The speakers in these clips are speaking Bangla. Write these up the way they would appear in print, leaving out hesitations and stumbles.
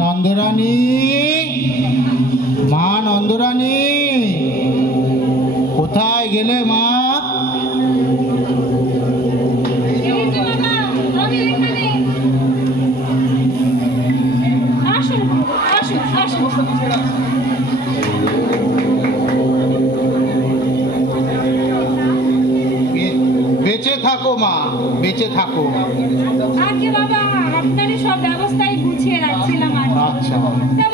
নন্দরানী, মা নন্দরানী, কোথায় গেলে মা? বেঁচে থাকো মা, বেঁচে থাকো। আগে বাবা আপনারই সব ব্যবস্থাই গুছিয়ে রাখছিলাম। আচ্ছা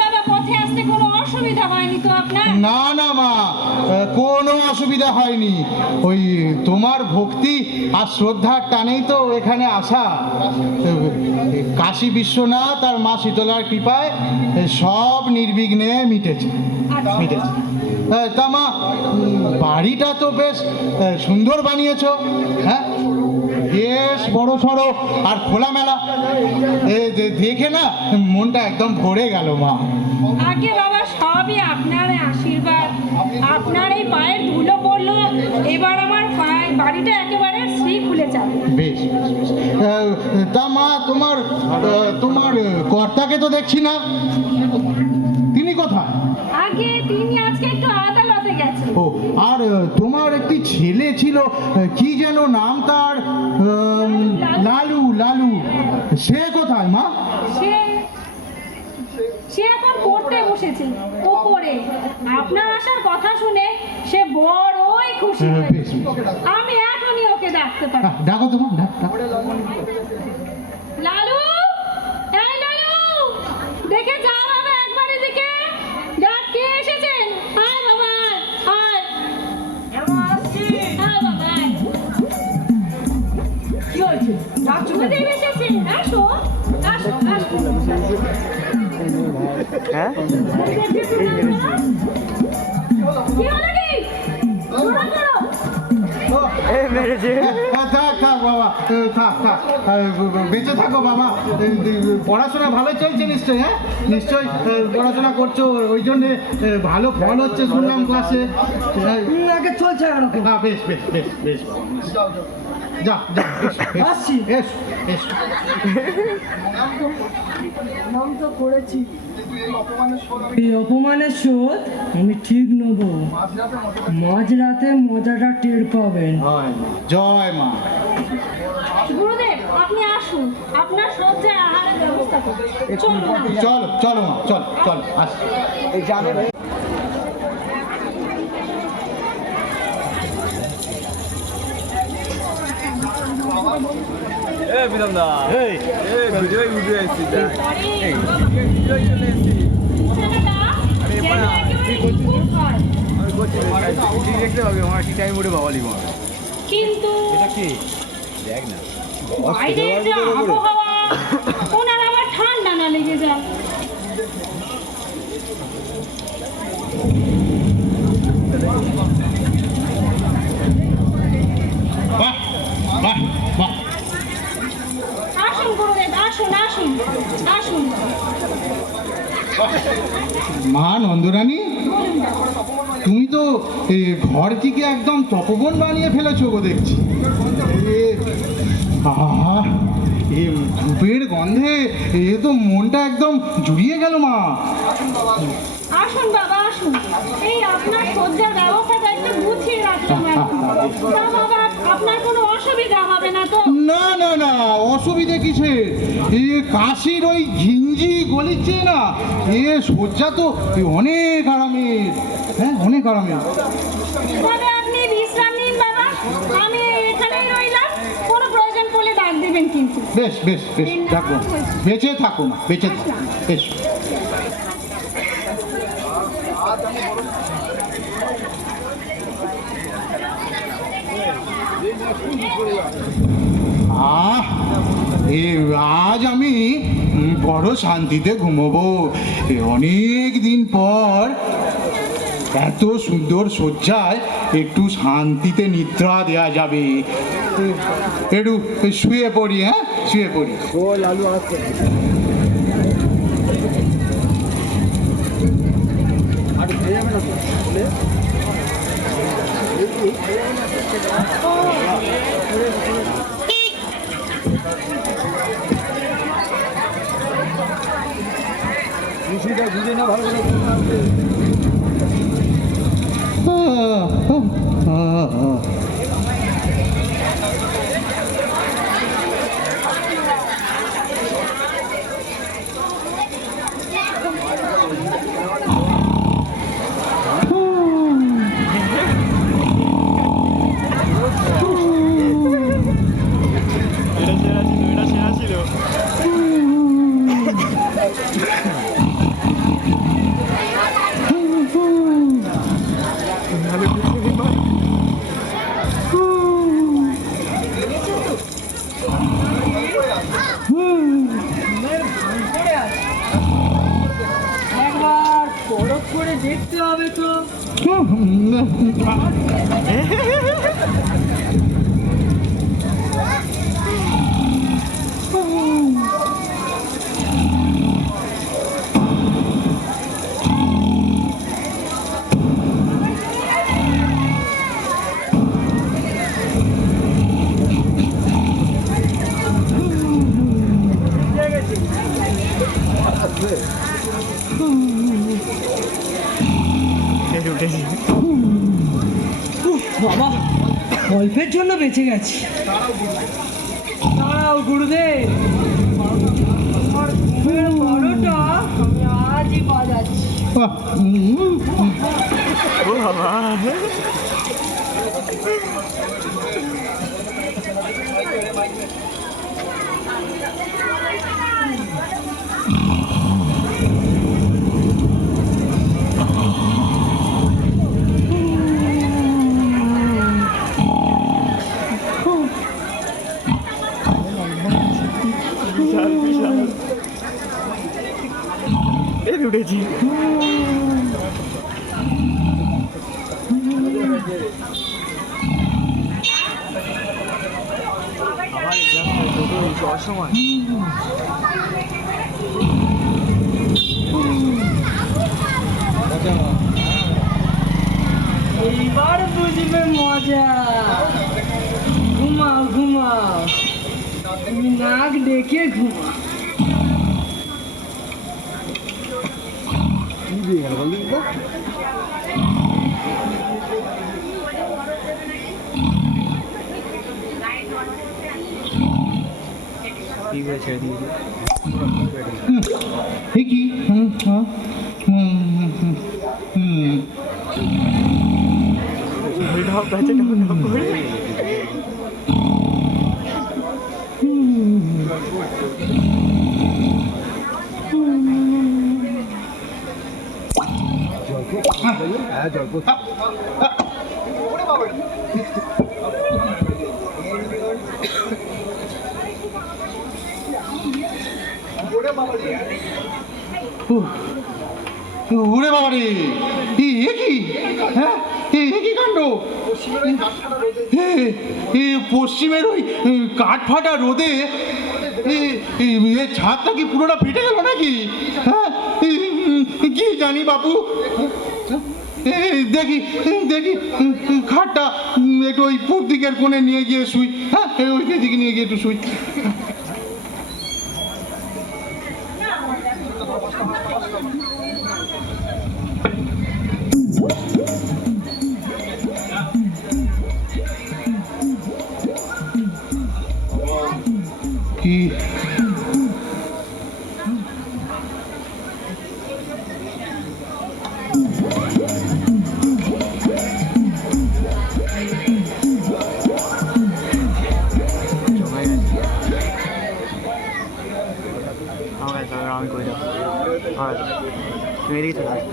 বাবা, পথে আসতে কোনো অসুবিধা হয়নি তো আপনার? না না মা, কোনো অসুবিধা হয়নি। ওই তোমার ভক্তি আর শ্রদ্ধার টানেই তো এখানে আসা। কাশী বিশ্বনাথ আর মা শীতলার কৃপায় সব নির্বিঘ্নে মিটেছে। তা মা, বাড়িটা তো বেশ সুন্দর বানিয়েছো। হ্যাঁ, বেশ বড় সড়ো আর খোলামেলা, দেখে না মনটা একদম ভরে গেল মা। আগে বাবা, সবই আপনার আশীর্বাদ। আপনার এই পায়ের ধুলো পড়লো, এবার আমার বাড়িটা একেবারে শ্রী খুলে যাবে। বেশ, তা মা, তোমার কর্তাকে তো দেখছি না, তিনি কোথায়? আগে তিনি আজকে একটু আদালতে গেছেন। ও, আর তোমার একটি ছেলে ছিল, কি যেন নাম তার? লালু। লালু, সে কোথায় মা? সে এখন পড়তে বসেছে ওপরে। আপনার আসার কথা শুনে সে বড়ই খুশি হয়েছে। আমি এখনই ওকে ডাকতে পারি। ডাকো তোমার, লালু, এই লালু, দেখে যা বাবা একবার এদিকে। ডাক, কে এসেছেন? আয় বাবা, আয়। আয় বাবা। কি হয়েছে? ডাক্তার এসেছেন, আসো আসো আসো। হ্যাঁ, কি হলো কি? জোরে করো। এই মেরেছে। থাক বাবা, থাক, বেঁচে থাকো বাবা। পড়াশোনা ভালো চলছে নিশ্চয়ই? হ্যাঁ, নিশ্চয়ই পড়াশোনা করছো, ওই জন্যে ভালো ফল হচ্ছে শুনলাম ক্লাসে। আগে চলছে এরকম। হ্যাঁ, বেশ বেশ বেশ বেশ, যা আসছি। এসো। নাম তো করেছি, এই অপমানের শোধ আমি ঠিক নেব। মাঝরাতে মজাটা টের পাবেন। জয় মা। গুরুদেব, আপনি আসুন, আপনার সজ্জায় আহারের ব্যবস্থা করুন। চলো মা, চল আসি। এই জানো বিধান দা, ভিডিও আসছি। আমি করছি, দেখতে পাবি আমার ঠিক টাইম উঠে বাবা লিখবো। কিন্তু এটা কি দেখ না, বাইরের যে আবহাওয়া, ওনার আবার ঠান্ডা না লেগে যায়। বাহ। আসুন গুরুদেব, আসুন। মা নন্দরানী, তুমি তো ঘর থেকে একদম তপবন বানিয়ে ফেলেছো গো দেখছি। ধূপের গন্ধে তো মনটা একদম জুড়িয়ে গেল মা। আসুন বাবা, আসুন। এই আপনার সজ্জার ব্যবস্থাটা একটু গুছিয়ে রাখলাম এখন। তা বাবা, আপনার কোনো অসুবিধা হবে না তো? না, অসুবিধে কিসের? কাশির ওই ঘিঞ্জি গলিচ্ছে না, শয্যা তো অনেক আরামের। হ্যাঁ, অনেক আরামের। তবে আপনি বিশ্রাম নিন বাবা, আমি এখানেই রইলাম। কোনো প্রয়োজন পড়লে ডাক দেবেন কিন্তু। বেশ, দেখো, বেঁচে থাকো না, বেঁচে থাকো। এসো। আজ আমি বড় শান্তিতে ঘুমোবো। অনেক দিন পর এত সুন্দর শয্যায় একটু শান্তিতে নিদ্রা দেওয়া যাবে। একটু শুয়ে পড়ি। হ্যাঁ, শুয়ে পড়ি। ও লালু আসছে। আর খেয়ে যাবে না তো? মিষ্টিটা বুঝে না ভালো করে। একবার পরখ করে দেখতে হবে তো। বাবা, অল্পের জন্য বেঁচে গেছি। দাঁড়াও গুরুদেব, আমার ঘুমের বারোটা আমি আজই বাজাচ্ছি। উঠেছি সময় এইবার বুঝবে মজা। ঘুমাও ঘুমাও, তুমি নাক ডেকে ঘুমাও। ঠিক আছে কি হ্যাঁ জল ওরে বাবা রে, এ কি? হ্যাঁ, এ কি কাণ্ড? পশ্চিমের ওই কাঠ ফাটা রোদে ছাদটা কি পুরোটা ফেটে গেল নাকি? হ্যাঁ, কি জানি বাপু। দেখি দেখি খাটটা একটু ওই পূব দিকের কোণে নিয়ে গিয়ে শুই। হ্যাঁ, ওই দিকে নিয়ে গিয়ে একটু শুই। কি আমি করে যাবো তুমি এদিকে চলে আসো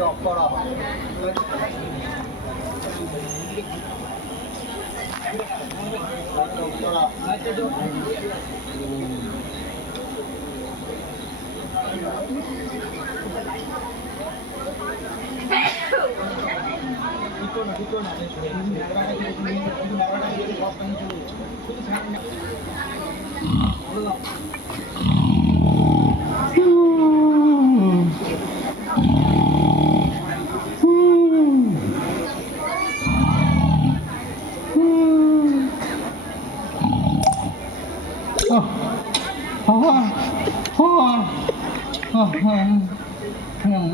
হুম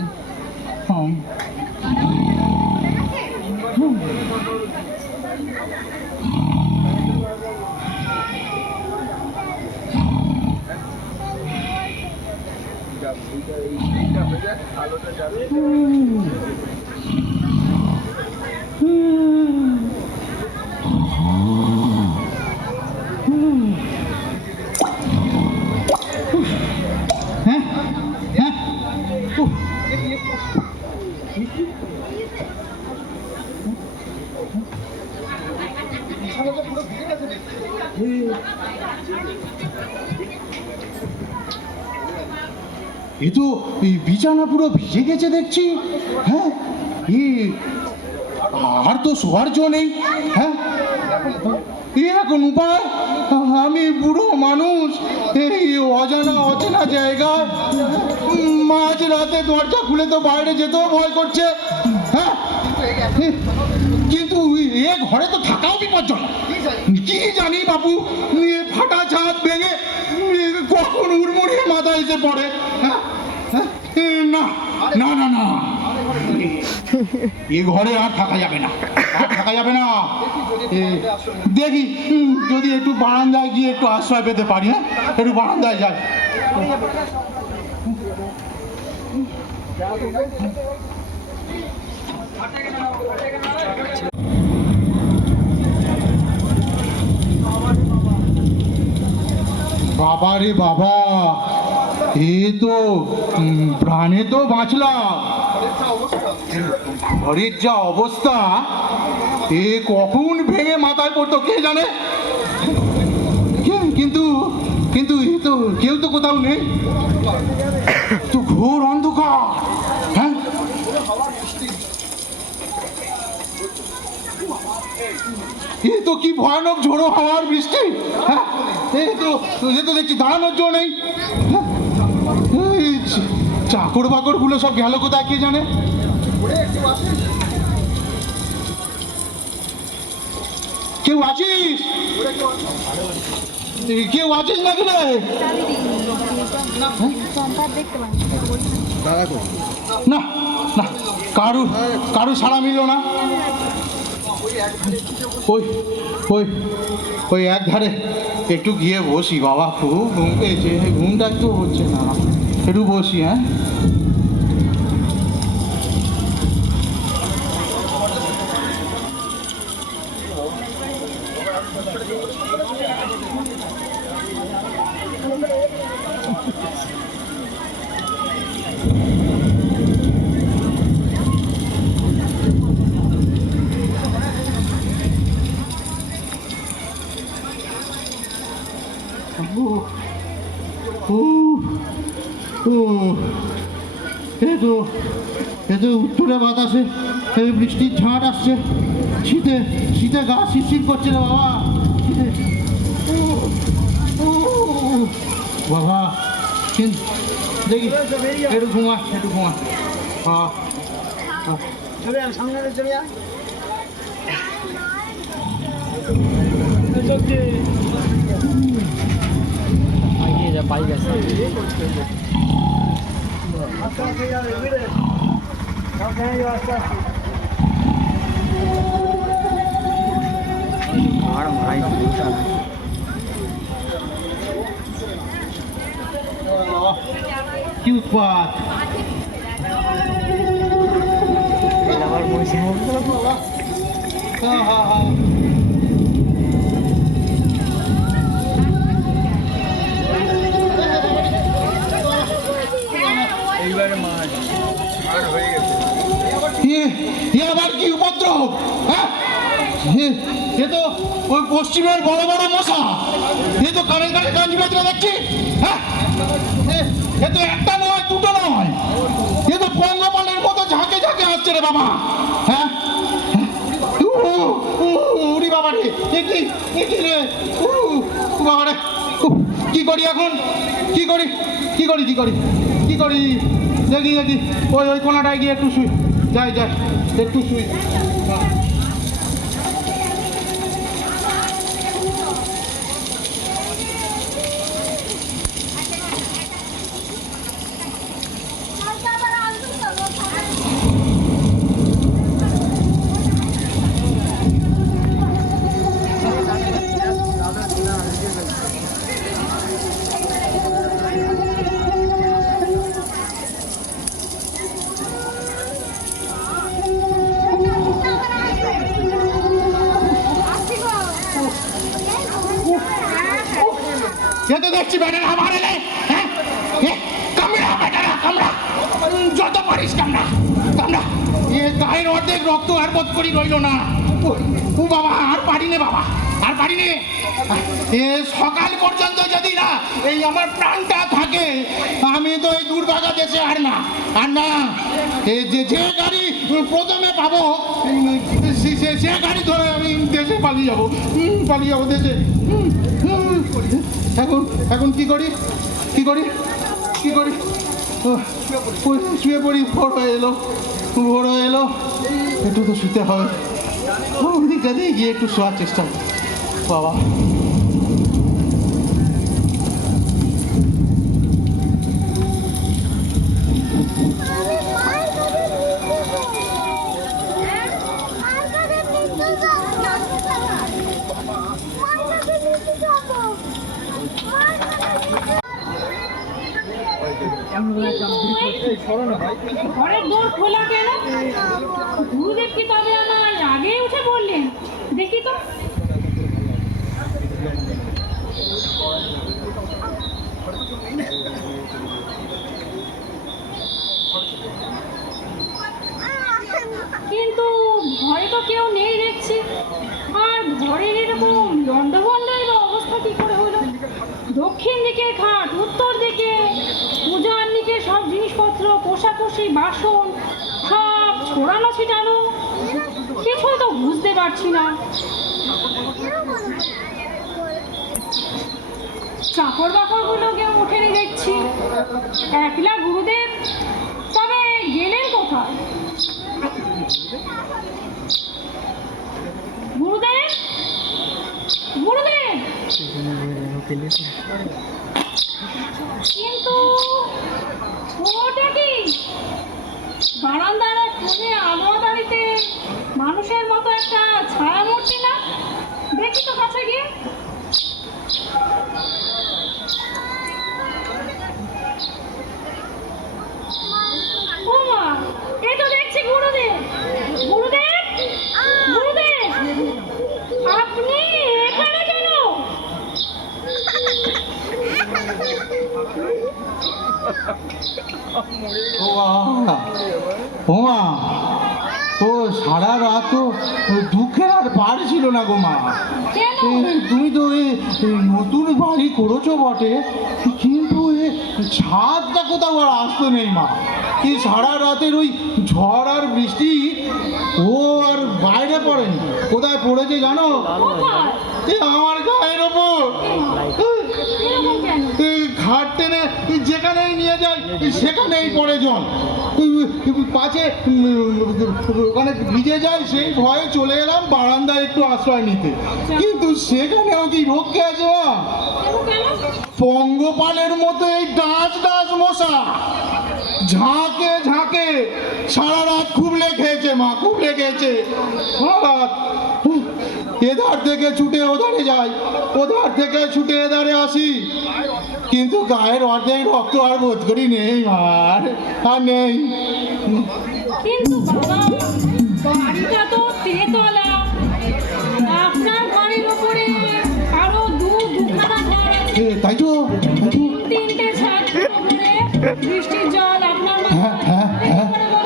হুম হ্যাঁ হ্যাঁ উফ। এ তো এই বিছানা পুরো ভিজে গেছে দেখছি। হ্যাঁ আর তো শোয়ার জো নেই। হ্যাঁ এখন উপায়, আমি বুড়ো মানুষ এই অজানা অচেনা জায়গায় মাঝ রাতে দরজা খুলে তো বাইরে যেতেও ভয় করছে। হ্যাঁ কিন্তু এ ঘরে তো থাকাও বিপজ্জনক। কি জানি বাবু, ফাটা ছাদ ভেঙে কখন উড়মুড়িয়ে মাথা এসে পড়ে। হ্যাঁ না না না না, এ ঘরে আর থাকা যাবে না, আর থাকা যাবে না। দেখি যদি একটু বারান্দায় গিয়ে একটু আশ্রয় পেতে পারি। হ্যাঁ একটু বারান্দায় যাই। বাবা রে বাবা, এ তো প্রাণে তো বাঁচলাম। ঘরের যা অবস্থা, এ কখন ভেঙে মাথায় পড়তো কে জানে। কিন্তু কিন্তু এ তো কেউ তো কোথাও নেই, তো ঘোর অন্ধকার। হ্যাঁ এ তো কি ভয়ানক ঝোড়ো হাওয়ার বৃষ্টি। হ্যাঁ এ তো দেখছি দাঁড়ানোর জন্য নেই। চাকর বাকর গুলো সব গেল কোথায় কে জানে। কেউ আছিস? কেউ আছিস নাকি রে? না না, কারু সাড়া মিলল না। ওই ওই ওই এক ধারে একটু গিয়ে বসি বাবা, খুব ঘুম পেয়েছে, ঘুমটা একটু হচ্ছে না, একটু বসি। হ্যাঁ এতো উত্তরে বাতাসে বৃষ্টির ঝাঁট আসছে, শীতে শীতে গা শিরশির করছে রে বাবা, শীতে। বাবা দেখি একটু ঘুমা, একটু ঘুমা। সামনে চলে যা। বাইক আছে। আর ভাই কি উৎপাত! আবার বসে এইবারে মাছ আর হয়ে গেছে। আবার কি উপদ্রব! হ্যাঁ এ তো ওই পশ্চিমের বড় বড় মশা, এ তো কানে কানে কাঞ্জি বেতরা দেখছি। হ্যাঁ এ তো একটা নয়, দুটো নয়, এ তো পঙ্গপালের মতো ঝাঁকে ঝাঁকে আসছে রে বাবা। হ্যাঁ উড়ি বাবা রে, কি রে বাবা রে, কি করি এখন, কি করি কি করি কি করি কি করি দেখি দেখি, ওই কোনাটায় গিয়ে একটু শুই, যাই একটু শুই। বেটারা আমার এলে, হ্যাঁ কামড়া বেটারা কামড়া, যত পারিস কামড়া কামড়া। গায়ের অর্ধেক রক্ত আর বোধ করি রইল না। ও বাবা, আর পারি নে বাবা, আর পারি নে। সকাল পর্যন্ত যদি না এই আমার প্রাণটা থাকে, আমি তো এই দুর্ভাগা দেশে আর না এই যে গাড়ি প্রথমে পাবো সে গাড়ি ধরে আমি দেশে পালিয়ে যাবো দেশে। এখন কি করি শুয়ে পড়ি। ভোর হয়ে এলো, একটু তো শুতে হবে। ওদিকটা দিয়ে গিয়ে একটু শোয়ার চেষ্টা করি। বাবা, ঘরের দোর খোলা কেন? গুরুদেব কি তবে আমার আগেই উঠে পড়লেন? দেখি তো। কিন্তু ঘরে তো কেউ নেই দেখছি। আর ঘরের এরকম লন্ডভন্ডের অবস্থা কি করে হলো? দক্ষিণ দিকে খাট, উত্তর দিকে পূজার দিকে সব জিনিসপত্র, কোষাকুষি, বাসন সব ছড়ানো ছিটানো, কিছুই তো বুঝতে পারছি না। চাকর বাকরগুলো কেউ ওঠেনি দেখছি। একলা গুরুদেব তবে গেলেন কোথায়? গুরুদেব, গুরুদেব! কিন্তু ওটা কি? বারান্দার এক কোণে আলোয়া দাঁড়িতে মানুষের মতো একটা ছায়া মূর্তি না? দেখি তো কাছে গিয়ে। ও মা, এই তো দেখছি গুরুদেব। গুরুদেব, গুরুদেব, আপনি এখানে কেন? ও সারা রাত তো দুঃখের আর পার ছিল না গো মা। তুমি তো নতুন বাড়ি করেছো বটে, কিন্তু ছাদটা কোথাও আর আসতে নেই মা। কি সারা রাতের ওই ঝড় আর বৃষ্টি ও আর বাইরে পড়েনি, কোথায় পড়েছে জানো? আমার গায়ের ওপর। ঘাট টেনে যেখানেই নিয়ে যায় সেখানেই পড়ে জল, পাছে ওখানে ভিজে যায়। সেই ভয়ে চলে এলাম বারান্দায় একটু আশ্রয় নিতে, কিন্তু সেখানেও কি রক্ষে আছে মা? পঙ্গপালের মতো এই ডাঁচ মশা ঝাঁকে ঝাঁকে সারা রাত খুবলে খেয়েছে মা, খুবলে খেয়েছে। এধার থেকে ছুটে ওধারে যাই, ওধার থেকে ছুটে এধারে আসি, কিন্তু গায়ের অর্ধেক রক্ত আর বোধ করি নেই মার, আর নেই। কিন্তু বাবা, বাড়িটা তো তেতলা, আপনার ঘরের উপরে আরো দুখানা ঘর আছে। তাই তো তিনটে ছাদ উপরে, বৃষ্টির জল আপনার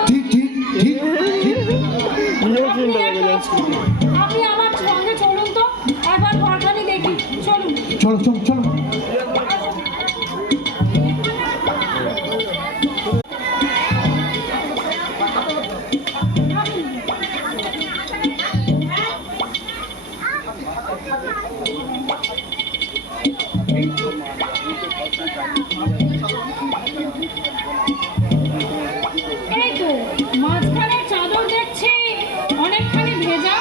ঠিক ঠিক ঠিক ঠিক। আপনি আমার সঙ্গে চলুন তো, একবার ঘরখানি দেখি। চলুন চলো চলো চলো। এই তো মাঝখানে চাদর দেখছি অনেকখানি ভেজা,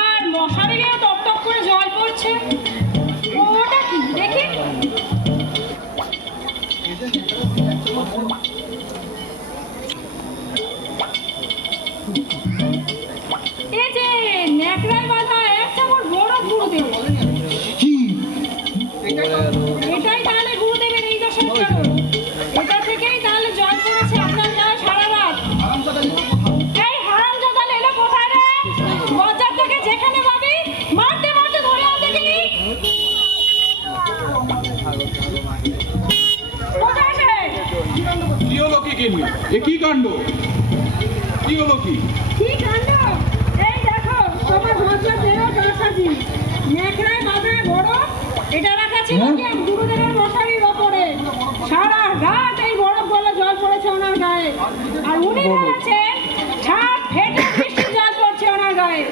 আর মশারিরেও টপ টপ করে জল পড়ছে। ওটা কি দেখি? এই যে ন্যাকড়ায় বাঁধা এক চামড় বড় গুরুদেব। কি এটাই তাহলে গুরুদেবের এই দশার কারণ। এ কি কাণ্ড? কি হলো কি? কি কাণ্ড! এই দেখো তোমার ভদ্র দেহ দর্শাজি নেকড়ায় বাঁধা বড় এটা রাখা ছিল কি গুরুদেবের মশারির ওপরে। সারা রাত এই বরফ গলা জল পড়েছে ওনার গায়ে, আর উনি বলেছেন ছাদ ফেটে বৃষ্টির জল পড়ছে ওনার গায়ে।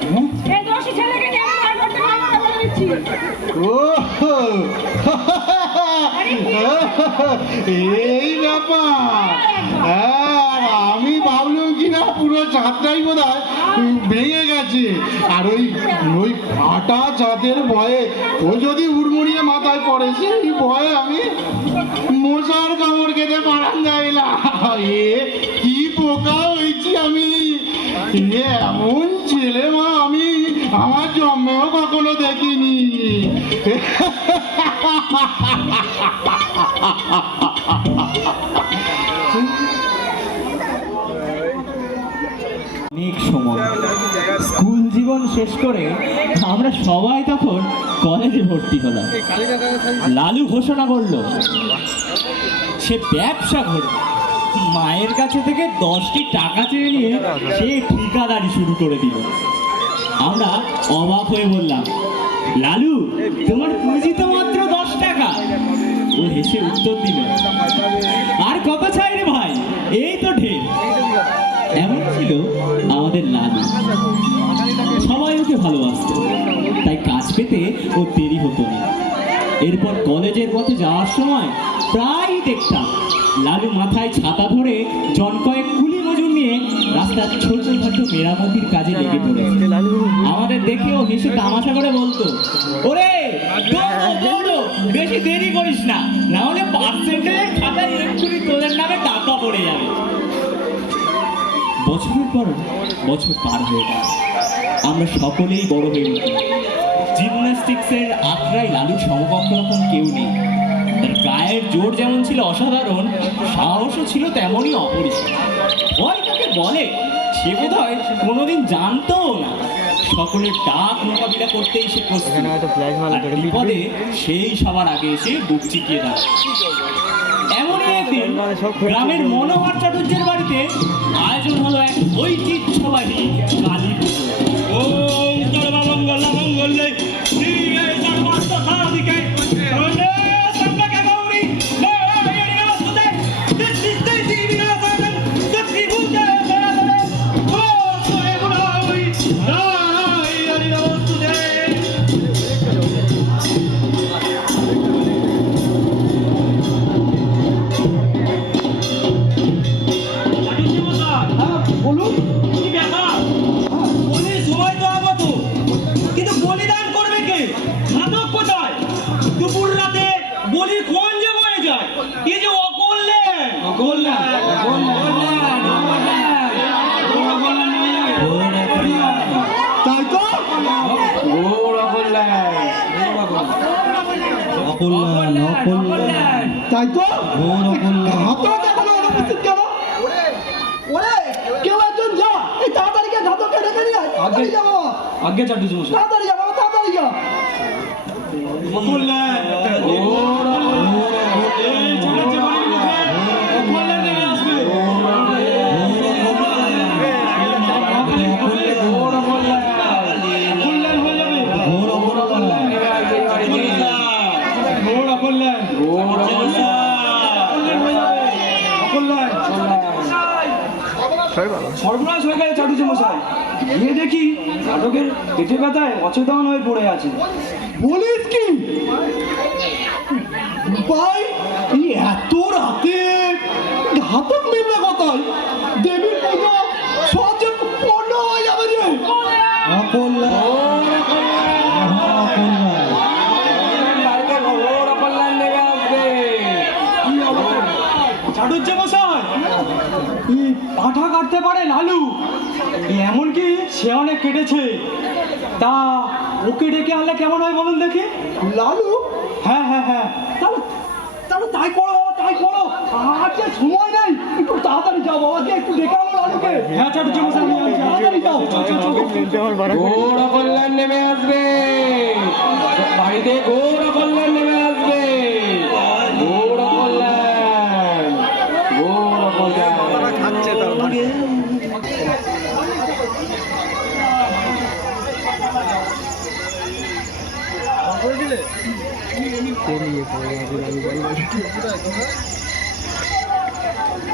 এই দোষী ছেলেকে নিয়ে আমি বার করতে পারবো না বলে দিচ্ছি। ও এই ব্যাপার। হ্যাঁ, আমি ভাবলাম কি না পুরো চাঁদটাই বোধ হয় ভেঙে গেছে, আর ওই ওই ফাটা চাঁদের ভয়ে ও যদি উড়মুড়িয়ে মাথায় পড়ে সেই ভয়ে আমি মশার কামড় খেতে পারান যায় না। এ কি পোকা হয়েছি আমি! এ এমন ছেলে মা আমি আমার জন্মেও কখনো দেখিনি। অনেক সময় স্কুল জীবন শেষ করে আমরা সবাই তখন কলেজে ভর্তি হলাম। লালু ঘোষণা করলো সে ব্যবসা করবে। মায়ের কাছে থেকে 10টি টাকা চেয়ে নিয়ে সে ঠিকাদারি শুরু করে দিল। আমরা অবাক হয়ে বললাম, লালু তোমার পুঁজি তো মাত্র 10 টাকা। ও হেসে উত্তর দিল, আর কত চাই রে ভাই, এই তো ঢের। এমন ছিল আমাদের লালু। সবাই ওকে ভালোবাসত, তাই কাজ পেতে ও দেরি হতো না। এরপর কলেজের পথে যাওয়ার সময় প্রায়ই দেখতাম লালু মাথায় ছাতা ধরে জন কয়েক কুলি মজুর নিয়ে রাস্তার ছোটখাটো মেরামতির কাজে লেগে পড়েছে। আমাদের দেখেও হেসে তামাশা করে বলতো, ওরে দৌড়ো দৌড়ো, বেশি দেরি করিস না, না হলে পার্সেন্টেজের খাতায় এক্ষুনি তোদের নামে টাকা পড়ে যাবে। বছরের পর বছর পার হয়ে গেল, আমরা সকলেই বড় হয়ে উঠি। জিমন্যাস্টিক্সের আখড়ায় লালুর সমকক্ষ রকম কেউ নেই। তার গায়ের জোর যেমন ছিল অসাধারণ, সাহসও ছিল তেমনই অপরিসীম। ভয় কাকে বলে সে বোধ হয় কোনোদিন জানতো না। সকলের ডাক মোকাবিলা করতেই সে প্রস্তুত, আর বিপদে সেই সবার আগে এসে বুক চিকিয়ে দেয়। এমনই একদিন গ্রামের মনোহর চাটুর্যের বাড়িতে আয়োজন হলো এক ঐতিহ্যবাহী কালী পুজো। ওম সর্বমঙ্গল মঙ্গলে শিবে সর্বার্থ সাধিকে শরণ্যে ত্র্যম্বকে গৌরী নারায়ণী নমস্তুতে নিত্যে জীবনানন্দং গতিভূতে সনাতনে ওম সয়ে গুণাবলী নারায়ণী নমস্তুতে। বলুন কি ব্যাপার? বলি সময় তো আগত, কিন্তু বলিদান করবে কে? ঘাতক কোথায়? দুপুর রাতে বলির কোন যে বয়ে যায়, এই যে অকল্যাণ তাই তো তাই তো ঘাতক এখনো অনুপস্থিত কেন? ওরে কেউ একজন যা, এই তাড়াতাড়ি গিয়ে ঘাতককে ডেকে নিয়ে আয়। তাড়াতাড়ি যা বাবা, আগে চাটু জমা তাড়াতাড়ি যা বাবা, তাড়াতাড়ি যা। সর্বনাশ হয়ে গেছে চাটুজি মশাই। গিয়ে দেখি ঘাতকের পেটে ব্যথায় অচেতন হয়ে পড়ে আছে। বলিস কি ভাই, এই এত রাতে ঘাতক মিলবে কোথায়? দেবীর পুজো সব যে পণ্য হয়ে যাবে রে। চাটুজ্জে মশাই, পাঠা কাটতে পারে লালু, এমনকি সে অনেক কেটেছে। তা ওকে ডেকে আনলে কেমন হয় বলুন দেখি? লালু? হ্যাঁ হ্যাঁ হ্যাঁ, তাহলে তাহলে তাই করো, তাই করো। আর যে সময় নেই, একটু তাড়াতাড়ি যাও বাবা, গিয়ে একটু ডেকে আনো লালুকে। হ্যাঁ চাটুজ্জে মশাই, তাড়াতাড়ি যাও। গৌর কল্যাণ নেমে আসবে বাড়িতে, গৌর কল্যাণ নেমে আসবে, গৌর কল্যাণ, গৌর কল্যাণ।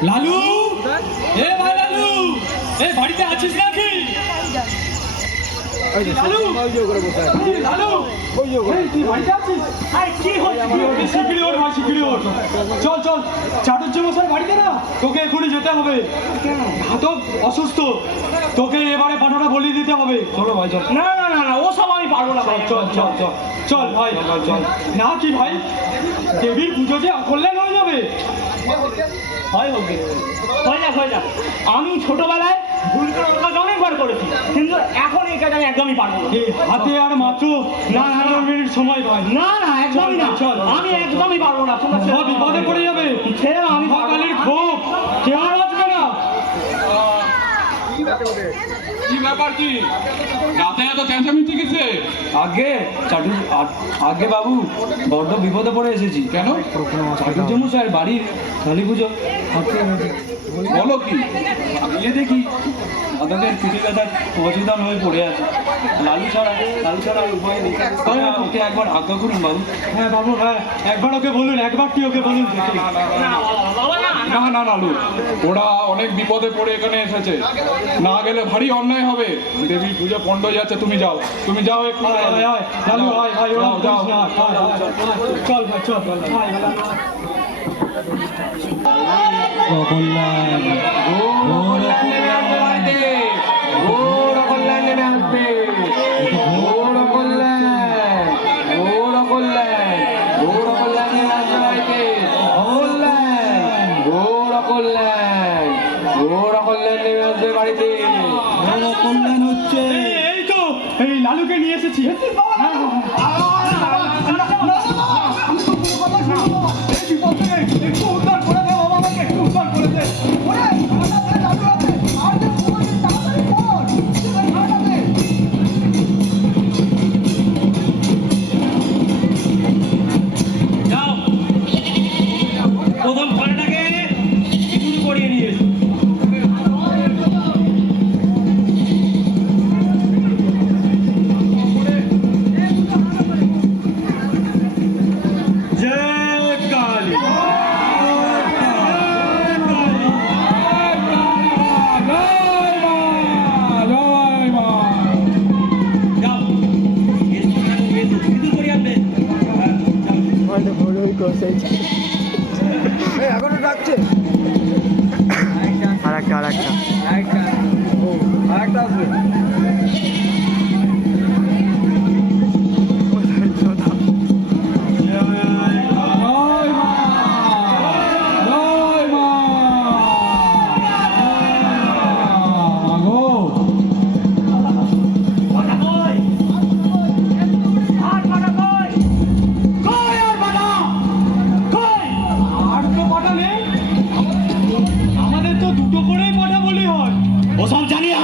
লালু, এ ভাই লালু, এ বাড়িতে আছিস নাকি? লালু, লালু, এই তুই বাড়িতে আছিস? আরে কি হচ্ছে? শিগগিরই ওঠ ভাই, শিগগিরই ওঠ। চল চল, চাটুর্যমশাই বাড়িতে না, তোকে এখনই যেতে হবে। ঘাতক অসুস্থ, তোকে এবারে পাঠাটা বলিয়ে দিতে হবে। চলো ভাই চল। না না না না, ও সব আমি পারবো না। চল চল চল চল চল ভাই চল। না কি ভাই, দেবীর পুজো যে অকল্যাণ হয়ে যাবে। হয় হোক, হয়ে যাক হয়ে যাক। আমি ছোটবেলায় ভুল করার কাজ অনেকবার করেছি, কিন্তু এখন এই কাজ আমি একদমই পারবো না। হাতে আর মাত্র না 11 মিনিট সময় পাই। না না একদমই না, চল। আমি একদমই পারবো না। সব বিপদে পড়ে যাবে। ছেড়ে আমি সকালের ক্ষোভ কেউ বাঁচবে না। কি ব্যাপার, কি রাতে এত চেঁচামেচি কিসে? আগে বাবু, বড্ড বিপদে পড়ে এসেছি। কেন? চাটুর্যমশাই বাড়ির কালী পুজো বলো কি? গিয়ে দেখি ওদের পিঠে ব্যথার অচেতন হয়ে পড়ে আছে। লালু ছাড়া উপায় নেই। ওকে একবার আজ্ঞা করুন বাবু। হ্যাঁ বাবু, হ্যাঁ একবার ওকে বলুন, একবারটি ওকে বলুন। না না লালু, ওরা অনেক বিপদে পড়ে এখানে এসেছে, না গেলে ভারী অন্যায় হবে। দেবীর পুজো পণ্ড যাচ্ছে, তুমি যাও একটু। লালু যাও। চল ভাই চল। কল্যাণ হচ্ছে। এই তো এই লালুকে নিয়ে এসেছি। যাও, প্রথম পাড়াটাকে শুরু করিয়ে নিয়ে এসো। জয় কালী। যাও, শুরু করি আনবে। এখনো ডাকছে আরেকটা আসবে। আমাদের তো দুটো করেই পাঠা বলি হয়। ওসব জানি না,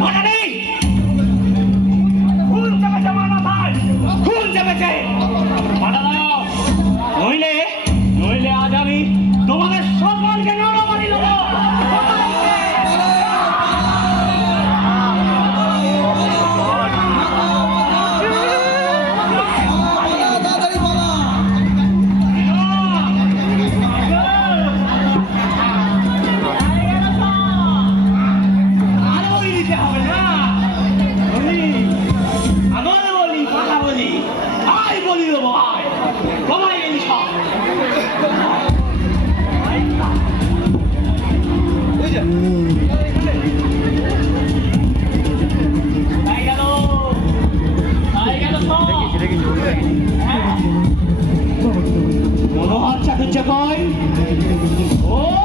মাথা নেই। খুন চেপেছে আমার মাথায়, খুন চেপেছে। মাথা দাও, নইলে আজ আমি তোমাদের সকলকে নরবলি দেব। মনোহর চাটুর্য কই? Oh,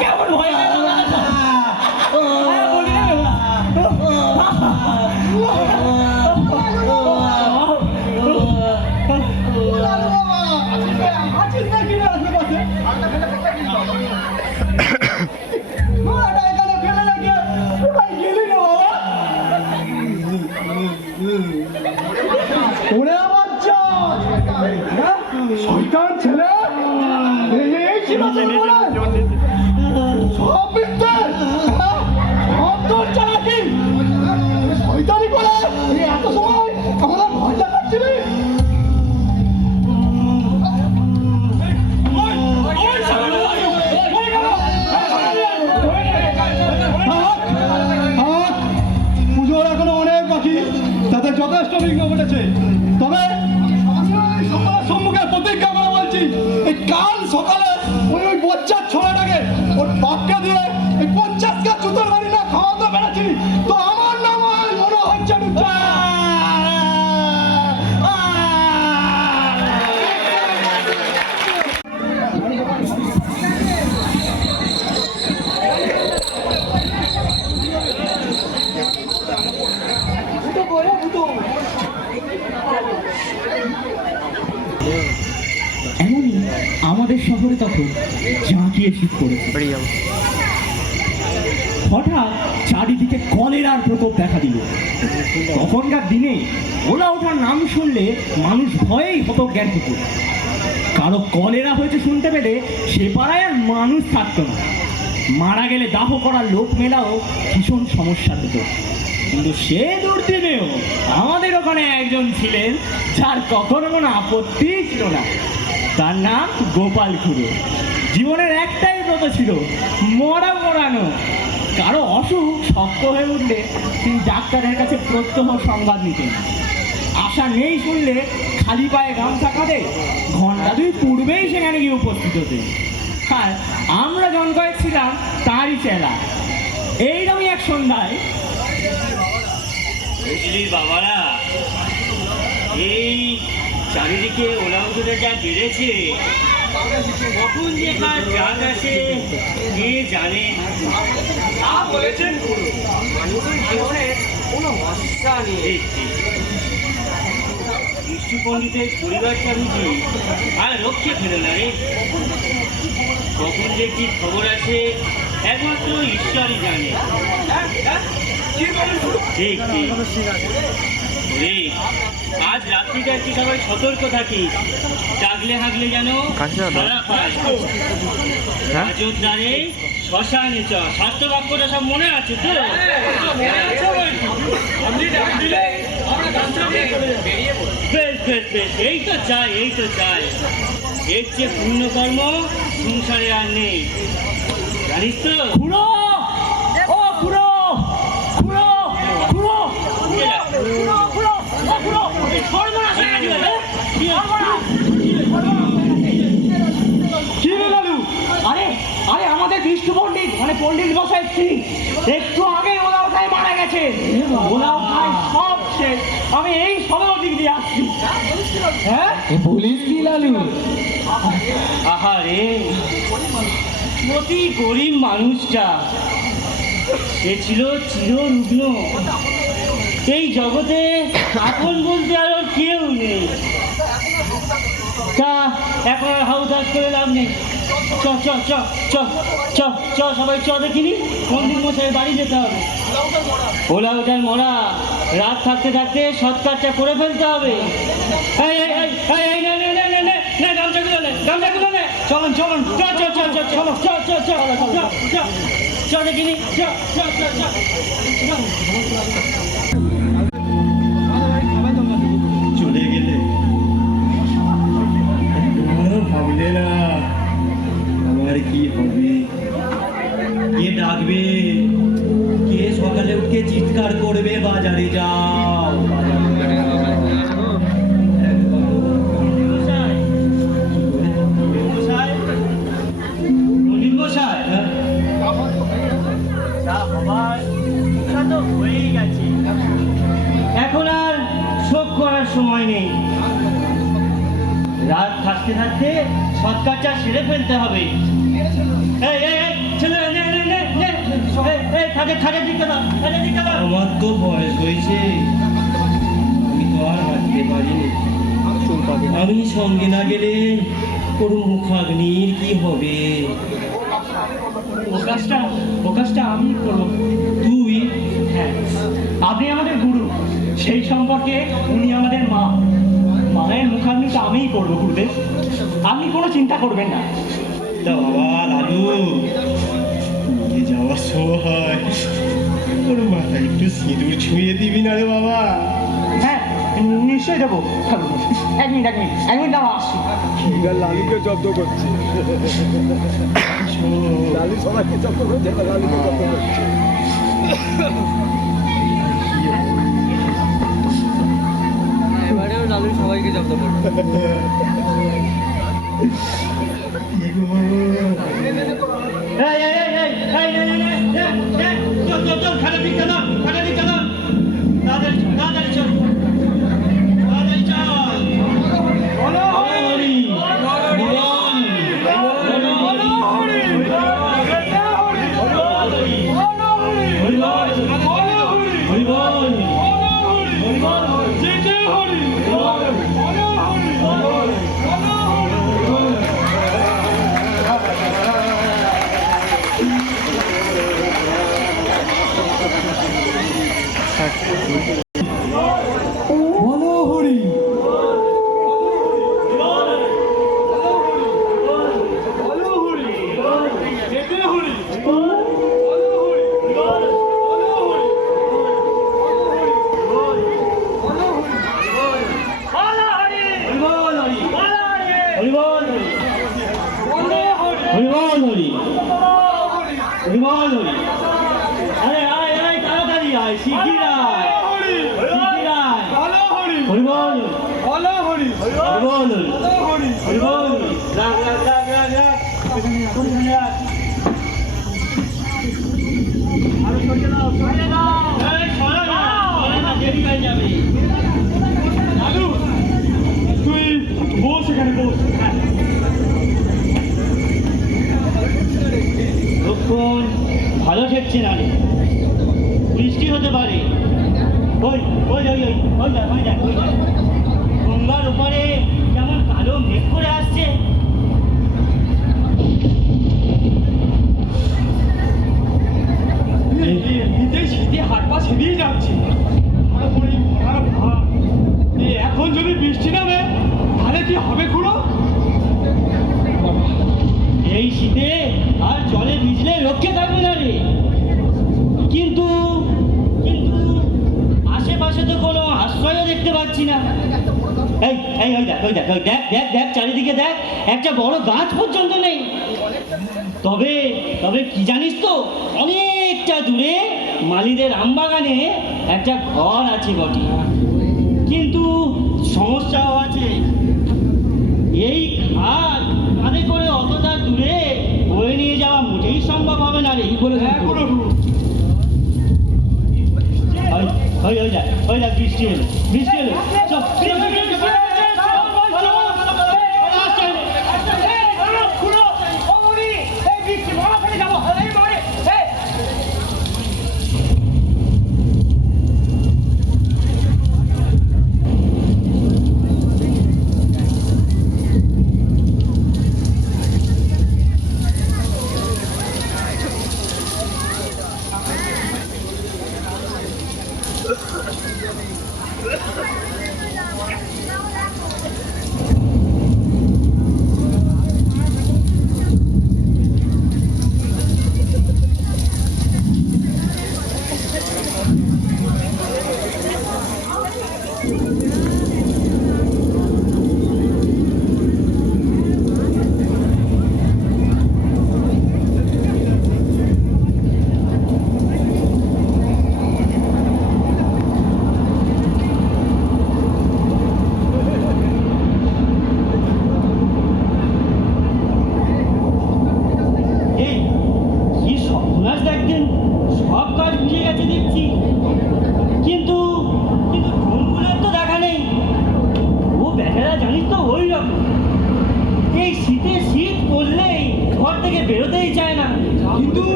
কেমন ভয় লাগে বলো তো? বলি না ওরে আমার জাত! হ্যাঁ? শয়তান ছেলে এই ছিল তোর বলে? সব মিথ্যে! হ্যাঁ? সব তোর চালাকি! শয়তানি করে এই এত সময় আমাদের ভয় দেখাচ্ছিলি? পুজোর এখনো অনেক বাকি, তাতে যথেষ্ট বিঘ্ন ঘটেছে। তবে সকলের সম্মুখে প্রতিজ্ঞা করে বলছি, এই কাল সকালে ওই বচ্চার ছোড়াটাকে ওর বাপকে দিয়ে এই 50 জুতোর বাড়ি না খাওয়াতে পেরেছি, তো আমার নাম হয় মনোহর চাটুর্যা। এমনই আমাদের শহরে তখন জাঁকিয়ে শীত পড়েছে। হঠাৎ চারিদিকে কলেরার প্রকোপ দেখা দিল। তখনকার দিনে ওলা ওঠার নাম শুনলে মানুষ ভয়েই হতো জ্ঞান থেকে। কারো কলেরা হয়েছে শুনতে পেলে সে পাড়ায় আর মানুষ থাকতো না। মারা গেলে দাহ করার লোক মেলাও ভীষণ সমস্যা হতো। কিন্তু সে দুর্দিনেও আমাদের ওখানে একজন ছিলেন যার কখনো কোনো আপত্তি ছিল না। তার নাম গোপাল খুড়ো। জীবনের একটাই ব্রত ছিল, মরা মরানো। কারো অসুখ শক্ত হয়ে উঠলে তিনি ডাক্তারের কাছে প্রত্যহ সংবাদ নিতেন। আশা নেই শুনলে খালি পায়ে গামছা কাঁধে ঘন্টা 2 পূর্বেই সেখানে গিয়ে উপস্থিত হতেন। আর আমরা জন কয়েক ছিলাম তারই চেলা। এইরকমই এক সন্ধ্যায় বুঝলি বাবারা, এই চারিদিকে ওলাউটোটা যা বেড়েছে, কখন যে কার জাত আসে কে জানে। বলেছেন মানুষের জীবনে কোনো ভরসা নেই। বিষ্ণু পণ্ডিতের পরিবারটা বুঝি আর রক্ষে ফেলে না রে। কখন যে কি খবর আসে একমাত্র ঈশ্বরই জানে। ঠিক ঠিক রে, আজ রাত্রিটা একটু সবাই সতর্ক থাকি। ডাকলে হাগলে যেন ধরা পায়। অযোধ্যারে শ্মশানে চ, শাস্ত্র বাক্যটা সব মনে আছে তো? বেশ বেশ বেশ, এই তো চাই, এই তো চাই। এর চেয়ে পুণ্যকর্ম সংসারে আর নেই, জানিস তো? খুড়ো, ও খুড়ো, খুড়ো, খুড়ো, খুড়ো, ও খুড়ো, সর্বনাশ হয়ে গেছে রে। কি রে লালু? আরে আরে আমাদের বিষ্ণু পণ্ডিত মানে পণ্ডিত মশাই স্ত্রী একটু আগে ওলাউঠায় মারা গেছে। ওলাউঠায় সব শেষ। আমি এই সবে ওদিক দিয়ে আসছি। হ্যাঁ বলিস কি লালু? আহারে, অতি গরিব মানুষটা, সে ছিল চিররুগ্ন। এই জগতে আপন বলতে আর ওর কেউ নেই। তা এখন আর হাউদাস করে লাভ নেই। চ চ চ চ চ চ সবাই চ দেখিনি, মন্দির মশাই বাড়ি যেতে হবে। ওলা ওটার মরা, রাত থাকতে থাকতে সৎকারটা করে ফেলতে হবে। এই এই এই এই এই নে নে নে নে নে নে গামছাগুলো নে, গামছাগুলো নে। চলুন চলুন, চ চ চ চ চলো, চ চ চ চ চ চ দেখিনি, চ চ চ চ। চলে গেলে ভাবলে না আমার কি হবে, কে ডাকবে, কে সকালে উঠে চিৎকার করবে বাজারে যাও, প্রদীপ মশাই, হয়েই গেছে, এখন আর শোক করার সময় নেই। রাত থাকতে থাকতে সৎ কাজটা সেরে ফেলতে হবে। এই এই এই ছেলে নে নে নে নে এই খাজা দিকে দাও, খাজা দিকে দাও। আমার তো বয়স হয়েছে, আমি তো আর হাঁটতে পারিনি। আমি সঙ্গে না গেলে ওর মুখাগ্নির কি হবে? ও কাজটা আমি করবো। তুই? হ্যাঁ, আপনি আমাদের গুরু, সেই সম্পর্কে উনি আমাদের মা। মায়ের মুখাগ্নিটা আমিই করবো গুরুদেব, আপনি কোনো চিন্তা করবেন না। তা বাবা লালু, নিয়ে যাওয়ার সময় ওর মাথায় একটু সিঁদুর ছুঁয়ে দিবি না রে বাবা? হ্যাঁ, নিশ্চয়ই দেবো। এক মিনিট দাঁড়া, আসছি। এবার লালুকে জব্দ করছে, লালু সবাইকে জব্দ করছে, এবার লালুকে জব্দ করছে। এবারেও লালু সবাইকে জব্দ করছে। এই এই এই এই এই নে নে নে নে চল খাজা দিকে দাও, খাজা দিকে দাও। তাড়াতাড়ি চল, তাড়াতাড়ি চল। হরি আরে আয় আয়, তাড়াতাড়ি আয়, শিগগির আয়, শিগগির আয়। হরি বল, হরি বল, হরি বল। রাখ রাখ রাখ রাখ রাখ, এখানে রাখ। আরো সরিয়ে দাও, সরিয়ে দাও। এই সরা না, দেরি হয়ে যাবে। লালু, তুই বস, এখানে বস। লক্ষণ ভালো ঠেকছে না রে, বৃষ্টি হতে পারে। ওই ওই ওই ওই ওই দেখ, ওই দেখ, ওই দেখ, গঙ্গার উপরে কেমন কালো মেঘ করে আসছে। শীতে হাত পা ছেড়েই যাচ্ছে। এখন যদি বৃষ্টি নামে তাহলে কি হবে খুড়ো? এই শীতে আর জলে ভিজলে রক্ষে থাকবে না রে। কিন্তু কিন্তু আশেপাশে তো কোনো আশ্রয়ও দেখতে পাচ্ছি না। এই এই ওই দেখ, ওই দেখ, ওই দেখ দেখ দেখ, চারিদিকে দেখ, একটা বড় গাছ পর্যন্ত নেই। তবে তবে কি জানিস তো, অনেকটা দূরে মালিদের আমবাগানে একটা ঘর আছে বটে, কিন্তু সমস্যাও আছে। এই খাট কাঁধে করে অতটা দূরে বয়ে নিয়ে যাওয়া মোটেই সম্ভব হবে না রে। ওই দেখ, বৃষ্টি এলো, বৃষ্টি এলো। চল,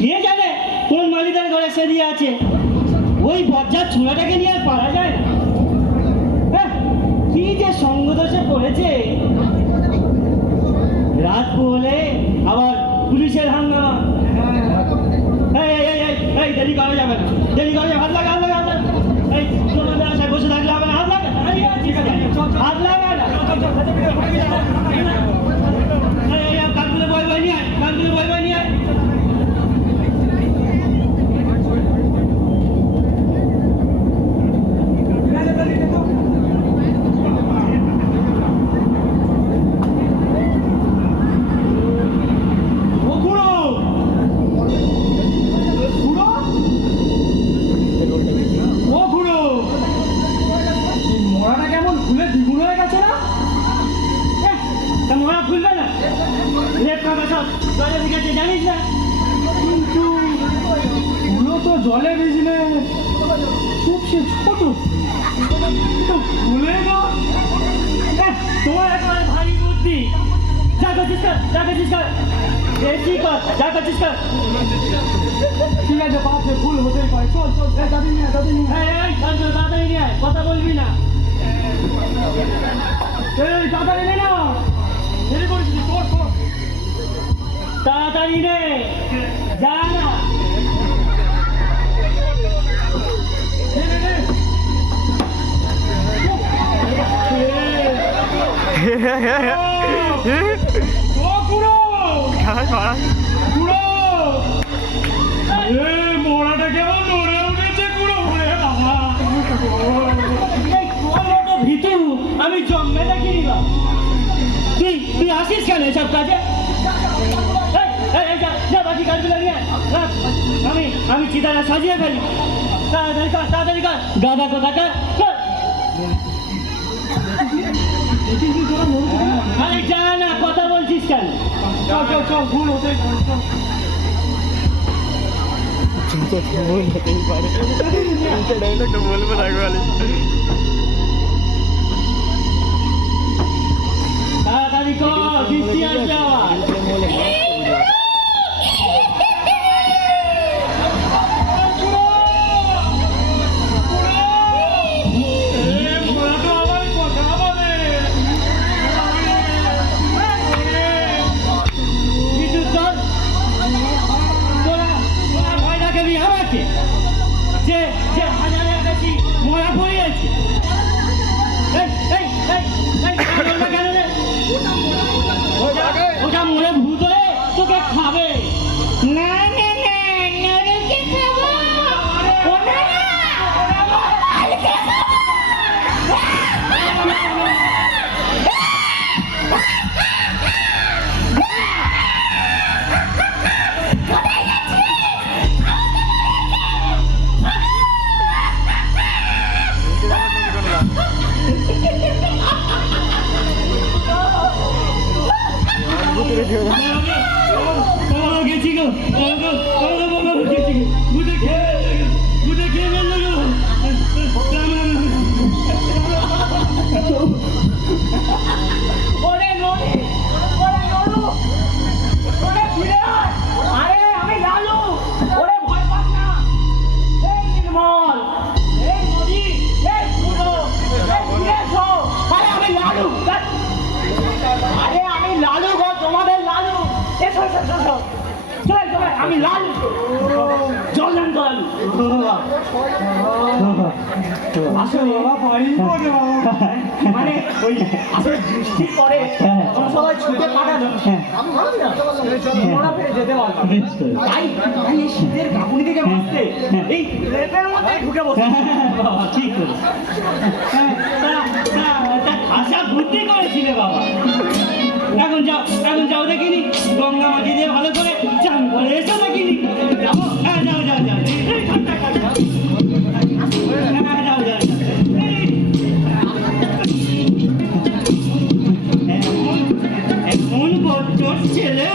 কে জানে কোন মালিকের ঘরে সেরিয়ে আছে। ওই বজ্জার ছোড়াটাকে নিয়ে আর পারা যায় না। হ্যাঁ, কি যে সঙ্গদোষে পড়েছে। রাত পোহলে আবার পুলিশের হাঙ্গামা। এই দেরি করা যাবে না, দেরি করা যাবে। হাত লাগা, হাত লাগা, হাত লাগা। এই তোমাদের আশায় বসে থাকলে হবে না। হাত লাগা, হাত লাগা না। কানগুলো বই বই নিয়ে আয়, কানগুলো বই বই নিয়ে আয়। মরাটা কেমন খুলে দ্বিগুণ হয়ে গেছে না? তা মোড়া খুলবে না? লেপ কাটা সব জলে ভিজেছে, জানিস না? কিন্তু ফুলো তো জলে ভিজলে খুব সে ছোট, কিন্তু খুলে না। তোমার একেবারে ভারী বুদ্ধি। যা করছিস কর, যা করছিস কর, বেশি কর, যা করছিস কর। ঠিক আছে, বাপরে ভুল হতেই পারে। চল চল, দাদি নিয়ে দাদি নিয়ে। এই তাড়াতাড়ি নিয়ে আয়, কথা বলবি না। এই তাড়াতাড়ি নে না, দেরি করিস নি, তোর তোর। তাড়াতাড়ি নে, যা না। নে নে নে। ও কুড়ো, কুড়ো, মোড়াটা কেমন নড়ে উঠেছে কুড়ো। ওরে বাবা, এই তোর মতো ভীতু আমি জন্মে দেখিনি বা। তুই আসিস কেন এসব কাজে? যা বাকি কাজগুলো নিয়ে আয়। আমি চিতারা সাজিয়ে ফেলি। তাড়াতাড়ি কর, তাড়াতাড়ি কর। গাদা কোথাকার কর। আরে যা না, কথা বলছিস কেন? চল চল চল, ভুল হতেই পারে। চল। তাড়াতাড়ি কর, বৃষ্টি আসবে আবার। কিছু চল, তোরা ভয় দেখাবি আমাকে যে যে হাজারের বেশি মরা পড়িয়েছে। কেন রে? ওটা মরে ভূত হয়ে তোকে খাবে। না না না, নরকে খাবো। ওটা না, কালকে খাবো। গেছি গো, গেছি গো, ভূতে খেয়ে ফেললো গো। ওরে ননি, ওরে নলু, ওরে ফিরে আয়। আরে আমি লালু, ওরে ভয় পাস না। এই নির্মল, এই নদী, এই পুরো, এই ফিরে এসো। আরে আমি লালু, আরে আমি লালু গো, তোমাদের লালু। এসো এসো এসো, চলে চলে, আমি লালু, জলন্ত লালু। আসলে বাবা পারি পড়ে বাবা। মানে ওই আসলে বৃষ্টির পরে তখন সবাই ছুটে কাটানো, আমি ভাবি না ওরা ফেলে যেতে পারবো। তাই তাই এই শীতের কাপুনি থেকে বাঁচতে এই লেপের মধ্যে ঢুকে বসে। ঠিক করে আশা বুদ্ধি করেছিলে বাবা। এখন যাও দেখিনি, গঙ্গা মাটি দিয়ে ভালো করে চান করে এসো দেখিনি। যাও, হ্যাঁ যাও যাও যাও। এই ঠান্ডা ঠান্ডা। হ্যাঁ যাও যাও। এমন বজ্জর ছেলে